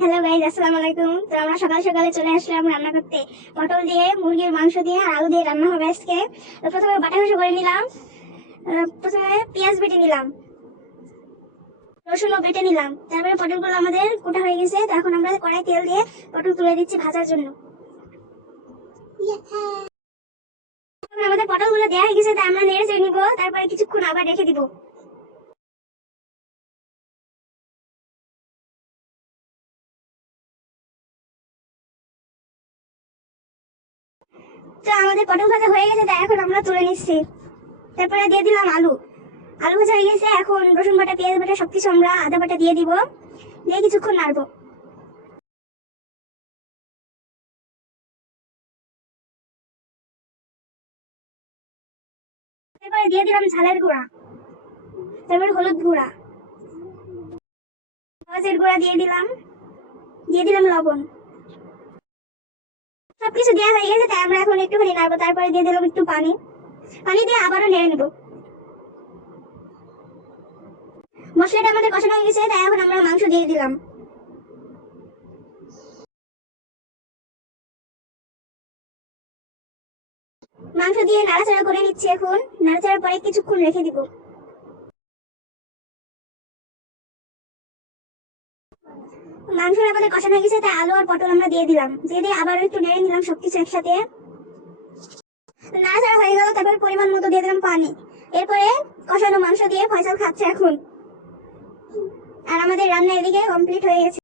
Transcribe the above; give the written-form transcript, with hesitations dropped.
Hello guys, আসসালামু আলাইকুম। তো আমরা সকাল সকালে চলে আসলাম রান্না করতে। পটল দিয়ে, মুরগির মাংস দিয়ে আর আলু দিয়ে রান্না হবে আজকে। তো প্রথমে বাটা ঘষা করে নিলাম। প্রথমে পেঁয়াজ বেটে নিলাম, রসুনও বেটে নিলাম। তারপরে পটলগুলো আমাদের কোটা হয়ে গেছে। তো এখন আমরা কড়াই তেল দিয়ে পটল তুলে দিচ্ছি ভাজার জন্য। এখন আমাদের পটলগুলো দেওয়া হয়ে গেছে, তাই আমরা নেড়ে চেড়ে নিবো। তারপরে কিছুক্ষণ আবার রেখে দিব। তো আমাদের পটল ভাজা হয়ে গেছে, তাই এখন আমরা তুলে নিচ্ছি। তারপরে দিয়ে দিলাম আলু। আলু ভাজা হয়ে গেছে, এখন রসুন বাটা, পেঁয়াজ বাটা সবকিছু আমরা আদা বাটা দিয়ে দিব। দিয়ে কিছুক্ষণ নাড়বো। তারপরে দিয়ে দিলাম ঝালের গুঁড়া, তারপরে হলুদ গুঁড়া, মরিচের গুঁড়া দিয়ে দিলাম, দিয়ে দিলাম লবণ। সবকিছু দেওয়া হয়ে গেছে, তাই আমরা এখন একটুখানি নাড়বো। তারপরে দিয়ে দিলাম একটু পানি। পানি দিয়ে আবারও নেড়ে নেবো। মশলাটা আমাদের কষানো হয়ে গেছে, তাই এখন আমরা মাংস দিয়ে দিলাম। মাংস দিয়ে নাড়াচাড়া করে নিচ্ছি। এখন নাড়াচাড়ার পরে কিছুক্ষণ রেখে দিব। মাংসটা আমাদের কষানো হয়ে গেছে, তাই আলু আর পটল আমরা দিয়ে দিলাম। দিয়ে দিয়ে আবারও একটু নেড়ে নিলাম সবকিছু একসাথে। নাড়াচাড়া হয়ে গেল, তারপর পরিমাণ মতো দিয়ে দিলাম পানি। এরপরে কষানো মাংস দিয়ে ফয়সাল খাচ্ছে এখন। আর আমাদের রান্না এদিকে কমপ্লিট হয়ে গেছে।